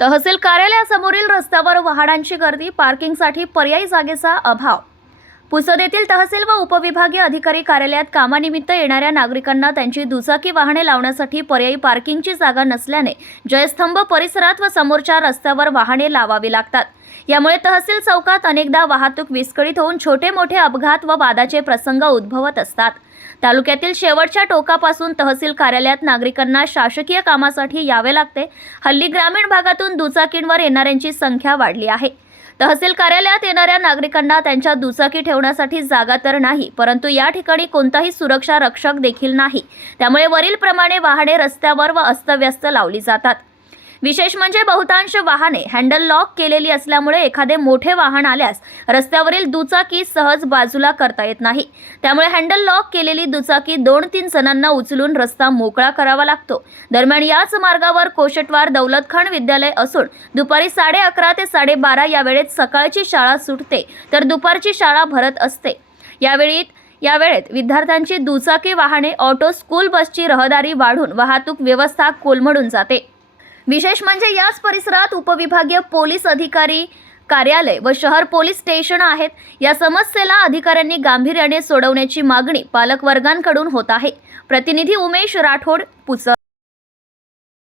तहसील कार्यालयासमोरील रस्त्यावर वाहनांची गर्दी पार्किंगसाठी पर्यायी जागेचा अभाव पुसद येथील तहसील व उपविभागीय अधिकारी कार्यालयात कामानिमित्त येणाऱ्या नागरिकांना त्यांची दुचाकी वाहने लावण्यासाठी पर्यायी पार्किंगची जागा नसल्याने जयस्तंभ परिसरात व समोरच्या रस्त्यावर वाहने लावावी लागतात. यामुळे तहसील चौकात अनेकदा वाहतूक विस्कळीत होऊन छोटे मोठे अपघात व वादाचे प्रसंग उद्भवत असतात. तालुक्यातील शेवटच्या टोकापासून तहसील कार्यालयात नागरिकांना शासकीय कामासाठी यावे लागते. हल्ली ग्रामीण भागातून दुचाकींवर येणाऱ्यांची संख्या वाढली आहे. तहसील कार्यालयात येणाऱ्या नागरिकांना त्यांच्या दुचाकी ठेवण्यासाठी जागा तर नाही परंतु या ठिकाणी कोणताही सुरक्षा रक्षक देखील नाही. त्यामुळे वरीलप्रमाणे वाहने रस्त्यावर व अस्तव्यस्त लावली जातात. विशेष म्हणजे बहुतांश वाहने हँडल लॉक केलेली असल्यामुळे एखादे मोठे वाहन आल्यास रस्त्यावरील दुचाकी सहज बाजूला करता येत नाही. त्यामुळे हँडल लॉक केलेली दुचाकी दोन तीन जणांना उचलून रस्ता मोकळा करावा लागतो. दरम्यान याच मार्गावर कोशटवार दौलतखान विद्यालय असून दुपारी साडे अकरा ते साडेबारा या वेळेत सकाळची शाळा सुटते तर दुपारची शाळा भरत असते. यावेळी या वेळेत विद्यार्थ्यांची दुचाकी वाहने ऑटो स्कूल बसची रहदारी वाढून वाहतूक व्यवस्था कोलमडून जाते. विशेष म्हणजे याच परिसरात उपविभागीय पोलीस अधिकारी कार्यालय व शहर पोलीस स्टेशन आहेत. या समस्येला अधिकाऱ्यांनी गांभीर्याने सोडवण्याची मागणी पालकवर्गांकडून होत आहे. प्रतिनिधी उमेश राठोड पुच